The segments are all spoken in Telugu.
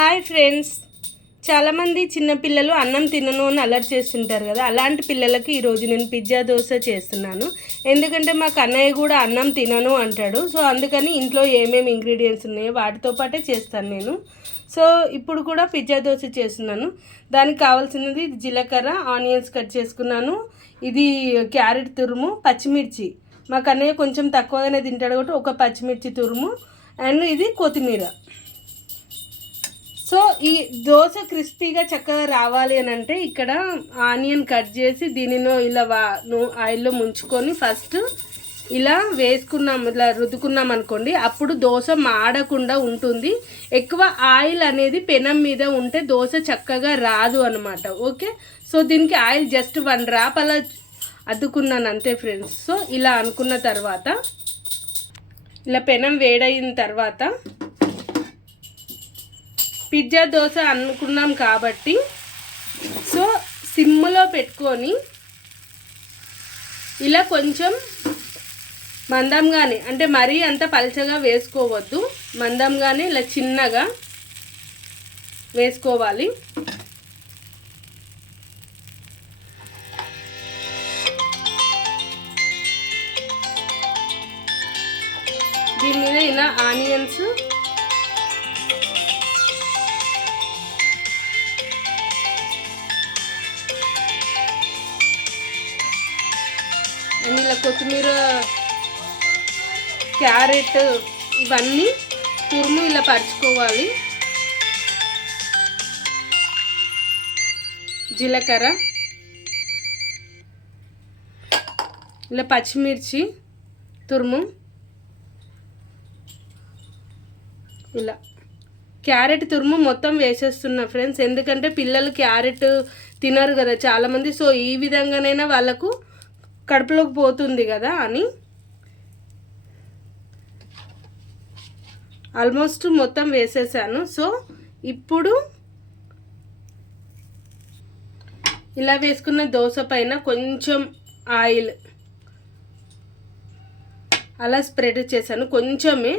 Hi friends. చాలామంది చిన్నపిల్లలు అన్నం తినను అని అలర్ట్ చేస్తుంటారు కదా. అలాంటి పిల్లలకి ఈరోజు నేను పిజ్జా దోశ చేస్తున్నాను. ఎందుకంటే మా కన్నయ్య కూడా అన్నం తినను అంటాడు. సో అందుకని ఇంట్లో ఏమేమి ఇంగ్రీడియంట్స్ ఉన్నాయో వాటితో పాటే చేస్తాను నేను. సో ఇప్పుడు కూడా పిజ్జా దోశ చేస్తున్నాను. దానికి కావాల్సినది జీలకర్ర ఆనియన్స్ కట్ చేసుకున్నాను. ఇది క్యారెట్ తురుము పచ్చిమిర్చి. మా కన్నయ్య కొంచెం తక్కువగానే తింటాడు కాబట్టి ఒక పచ్చిమిర్చి తురుము అండ్ ఇది కొత్తిమీర. సో ఈ దోశ క్రిస్పీగా చక్కగా రావాలి అని అంటే ఇక్కడ ఆనియన్ కట్ చేసి దీనిలో ఇలా వా ఆయిల్లో ముంచుకొని ఫస్ట్ ఇలా వేసుకున్నాం ఇలా రుద్దుకున్నాం అనుకోండి అప్పుడు దోశ మాడకుండా ఉంటుంది. ఎక్కువ ఆయిల్ అనేది పెనం మీద ఉంటే దోశ చక్కగా రాదు అనమాట ఓకే? సో దీనికి ఆయిల్ జస్ట్ వన్ డ్రాప్ అలా అద్దుకున్నాను అంతే ఫ్రెండ్స్. సో ఇలా అనుకున్న తర్వాత ఇలా పెనం వేడైన తర్వాత పిజ్జా దోశ అనుకున్నాం కాబట్టి సో సిమ్లో పెట్టుకొని ఇలా కొంచెం మందంగానే అంటే మరీ అంత పలచగా వేసుకోవద్దు మందంగానే ఇలా చిన్నగా వేసుకోవాలి. దీని మీద ఇలా ఆనియన్స్ అండ్ ఇలా కొత్తిమీర క్యారెట్ ఇవన్నీ తురుము ఇలా పరుచుకోవాలి. జీలకర్ర. ఇలా పచ్చిమిర్చి తురుము. ఇలా. క్యారెట్ తురుము మొత్తం వేసేస్తున్నా ఫ్రెండ్స్. ఎందుకంటే పిల్లలు క్యారెట్ తినరు కదా చాలామంది. సో ఈ విధంగానైనా వాళ్ళకు కడుపులోకి పోతుంది కదా అని. ఆల్మోస్ట్ మొత్తం వేసేసాను. సో ఇప్పుడు ఇలా వేసుకున్న దోశ పైన కొంచెం ఆయిల్ అలా స్ప్రెడ్ చేశాను. కొంచెమే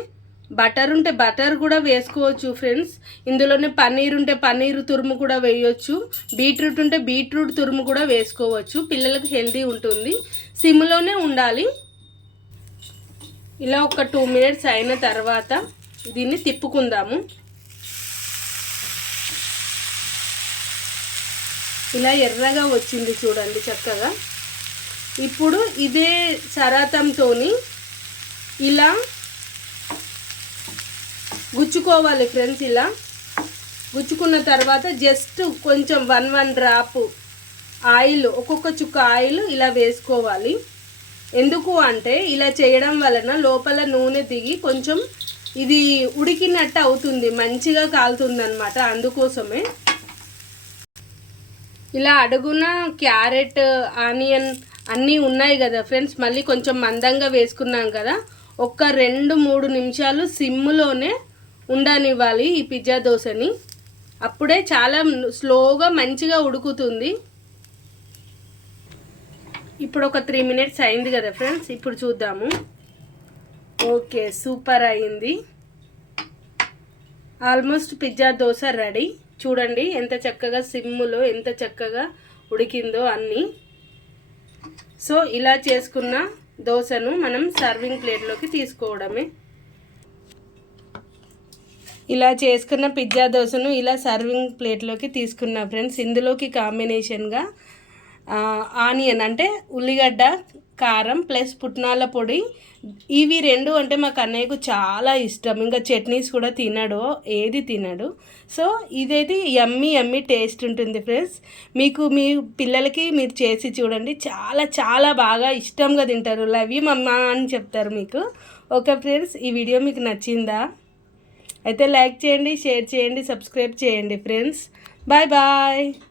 బటర్ ఉంటే బటర్ కూడా వేసుకోవచ్చు ఫ్రెండ్స్. ఇందులోనే పన్నీర్ ఉంటే పన్నీర్ తురుము కూడా వేయొచ్చు. బీట్రూట్ ఉంటే బీట్రూట్ తురుము కూడా వేసుకోవచ్చు. పిల్లలకు హెల్దీ ఉంటుంది. సిమ్లోనే ఉండాలి. ఇలా ఒక టూ మినిట్స్ అయిన తర్వాత దీన్ని తిప్పుకుందాము. ఇలా ఎర్రగా వచ్చింది చూడండి చక్కగా. ఇప్పుడు ఇదే సరాతంతో ఇలా గుచ్చుకోవాలి ఫ్రెండ్స్ ఇలా గుచ్చుకున్న తర్వాత జస్ట్ కొంచెం వన్ వన్ డ్రాప్ ఆయిల్ ఒక్కొక్క చుక్క ఆయిల్ ఇలా వేసుకోవాలి. ఎందుకు అంటే ఇలా చేయడం వలన లోపల నూనె దిగి కొంచెం ఇది ఉడికినట్టు అవుతుంది మంచిగా కాలుతుంది అనమాట అందుకోసమే. ఇలా అడుగున క్యారెట్ ఆనియన్ అన్నీ ఉన్నాయి కదా ఫ్రెండ్స్ మళ్ళీ కొంచెం మందంగా వేసుకున్నాం కదా ఒక్క రెండు మూడు నిమిషాలు సిమ్లోనే ఉండనివ్వాలి ఈ పిజ్జా దోశని. అప్పుడే చాలా స్లోగా మంచిగా ఉడుకుతుంది. ఇప్పుడు ఒక త్రీ మినిట్స్ అయింది కదా ఫ్రెండ్స్ ఇప్పుడు చూద్దాము. ఓకే సూపర్ అయింది. Almost pizza dosa ready. చూడండి ఎంత చక్కగా సిమ్ములో ఎంత చక్కగా ఉడికిందో అన్నీ. సో ఇలా చేసుకున్న దోశను మనం సర్వింగ్ ప్లేట్లోకి తీసుకోవడమే. ఇలా చేసుకున్న పిజ్జా దోశను ఇలా సర్వింగ్ ప్లేట్లోకి తీసుకున్న ఫ్రెండ్స్ ఇందులోకి కాంబినేషన్గా ఆనియన్ అంటే ఉల్లిగడ్డ కారం ప్లస్ పుట్నాల పొడి. ఇవి రెండు అంటే మా కన్నయ్యకు చాలా ఇష్టం. ఇంకా చట్నీస్ కూడా తినడు ఏది తినడు. సో ఇదైతే ఎమ్మి ఎమ్మి టేస్ట్ ఉంటుంది ఫ్రెండ్స్. మీకు మీ పిల్లలకి మీరు చేసి చూడండి. చాలా చాలా బాగా ఇష్టంగా తింటారు. లవ్ యూ మమ్మ అని చెప్తారు మీకు. ఓకే ఫ్రెండ్స్ ఈ వీడియో మీకు నచ్చిందా? అయితే లైక్ చేయండి షేర్ చేయండి సబ్స్క్రైబ్ చేయండి ఫ్రెండ్స్. Bye bye.